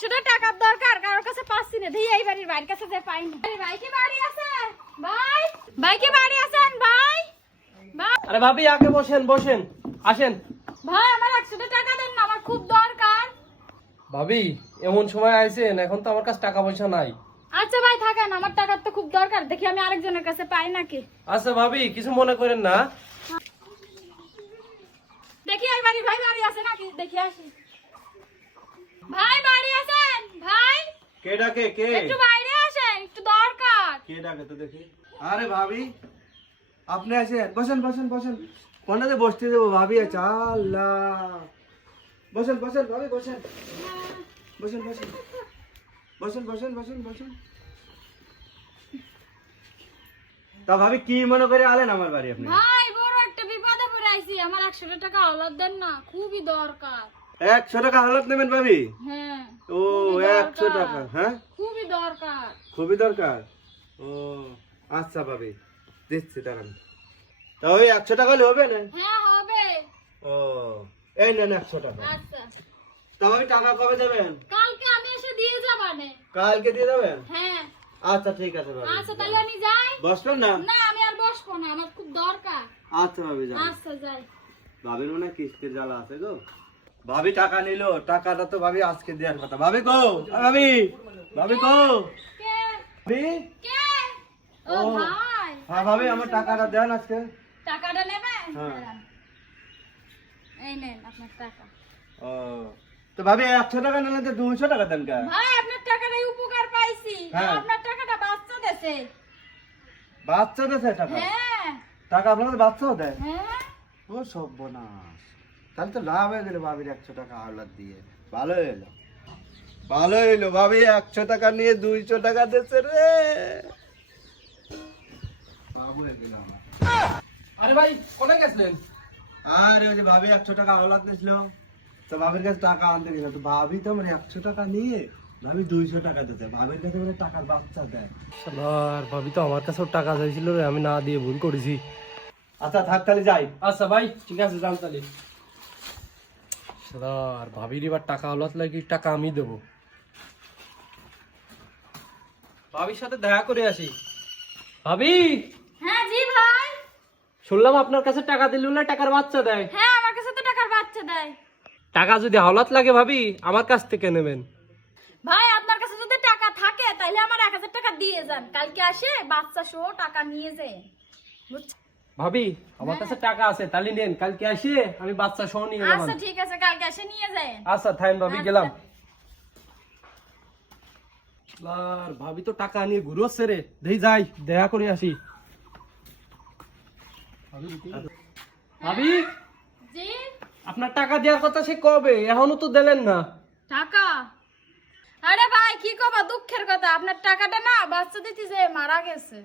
একশোটা টাকার দরকার কারোর কাছে পাচ্ছি না। দিয়ে এই বাড়ির ভাইয়ের কাছে যে পাই না ভাই কি বাড়ি আছে? ভাই ভাই কি বাড়ি আছেন? ভাই আরে ভাবি আগে বসেন বসেন আসেন। ভাই আমার একশোটা টাকা দেন না আমার খুব দরকার। ভাবি এমন সময় আইছেন এখন তো আমার কাছে টাকা পয়সা নাই। আচ্ছা ভাই থাকেন আমার টাকার তো খুব দরকার। দেখি আমি আরেকজনের কাছে পাই নাকি। আচ্ছা ভাবি কিছু মনে করেন না। দেখি এই বাড়ি ভাই বাড়ি আছে নাকি? দেখি আসি। ভাই বাড়ি আছেন ভাই কে ডাকে? কে? একটু বাইরে আসেন একটু দরকার। কে ডাকে তো দেখি? আরে ভাবি আপনি আছেন বসেন বসেন বসেন। কোনটাতে বসতে দেবো ভাবি আছে। আল্লাহ। বসেন বসেন ভাবি বসেন। বসেন বসেন। বসেন বসেন বসেন বসেন। তা ভাবি কি মনে করে আলেন আমার বাড়ি আপনি? ভাই বড় একটা বিপদে পড়ে আইছি। আমার একশো টাকা হলার দেন না খুবই দরকার। একশো টাকা হালত নেবেন ভাবি? হ্যাঁ ও একশো টাকা হ্যাঁ? খুবই দরকার। খুবই দরকার? ও আচ্ছা ভাবি দিচ্ছি দাঁড়ান। তা ওই একশো টাকা হবে না? হ্যাঁ হবে। ও এই নেন একশো টাকা। আচ্ছা। তা ভাবি টাকা কবে দেবেন? কালকে আমি এসে দিয়ে যাবানে কালকে দিয়ে দেবেন? হ্যাঁ। আচ্ছা ঠিক আছে ভাবি আচ্ছা তাহলে আমি যাই? বসবেন না? না আমি আর বসবো না আমার খুব দরকার। আচ্ছা ভাবি যান আচ্ছা যাই। ভাবির মনে কিস্তির জ্বালা আছে গো। ভাবি টাকা নিল টাকাটা তো ভাবি আজকে দেওয়ার কথা। ভাবি কো ভাবি ভাবি কো। কে? ভাবি? ও। ভাই। হ্যাঁ ভাবি আমার টাকাটা দেন আজকে। টাকাটা নেবেন হ্যাঁ। এই নেন আপনার টাকা। ও তো ভাবি একশো টাকা নিলে তো দুশো টাকা দেন ভাই আপনার টাকাটাই উপকার পাইছি। হ্যাঁ। আপনার টাকাটা বাচ্চা দেছে। বাচ্চা টাকা? হ্যাঁ। টাকা আপনাদের বাচ্চাও দেয়? হ্যাঁ। ও সর্বনাশ। তাহলে তো লাভ হয়ে গেল ভাবির একশো টাকা আহ্লাদ দিয়ে। ভালো এলো ভালো এলো ভাবি একশো টাকা নিয়ে দুইশো টাকা দিচ্ছে রে। গেল। আরে ভাই কোথায় গেছিলেন? আরে ওই যে ভাবি একশো টাকা আহ্লাদ নিয়েছিল। তো ভাবির কাছে টাকা আনতে গেছিল তো ভাবি তো আমার একশো টাকা নিয়ে ভাবি দুইশো টাকা দিতে ভাবির কাছে বলে টাকার বাচ্চা দেয়। আর ভাবি তো আমার কাছেও টাকা চাইছিল রে আমি না দিয়ে ভুল করেছি। আচ্ছা থাক তাহলে যাই। আচ্ছা ভাই ঠিক আছে যান তাহলে। আর ভাবির এবার টাকা হলত লাগি টাকা আমি দেবো। ভাবির সাথে দেখা করে আসি। ভাবি? হ্যাঁ জি ভাই। শুনলাম আপনার কাছে টাকা দিলে না টাকার বাচ্চা দেয়। হ্যাঁ আমার কাছে তো টাকার বাচ্চা দেয়। টাকা যদি হলত লাগে ভাবি আমার কাছ থেকে নেবেন। ভাই আপনার কাছে যদি টাকা থাকে তাহলে আমার এক হাজার টাকা দিয়ে যান। কালকে আসে বাচ্চা সহ টাকা নিয়ে যায় বুঝছেন? ভাবি আমার কাছে টাকা আছে তাহলে নেন কালকে আসি আমি বাচ্চা সহ নিয়ে যাবেন আচ্ছা ঠিক আছে কালকে আসে নিয়ে যায় আচ্ছা থাইন ভাবি আচ্ছা। গেলাম। আর ভাবি তো টাকা নিয়ে ঘুরোচ্ছে রে। দেই যাই দেখা করে আসি। ভাবি জি? আপনার টাকা দেওয়ার কথা সে কবে? এখনও তো দিলেন না। টাকা? আরে ভাই কি কবা দুঃখের কথা। আপনার টাকাটা না বাচ্চা দিতে যে মারা গেছে।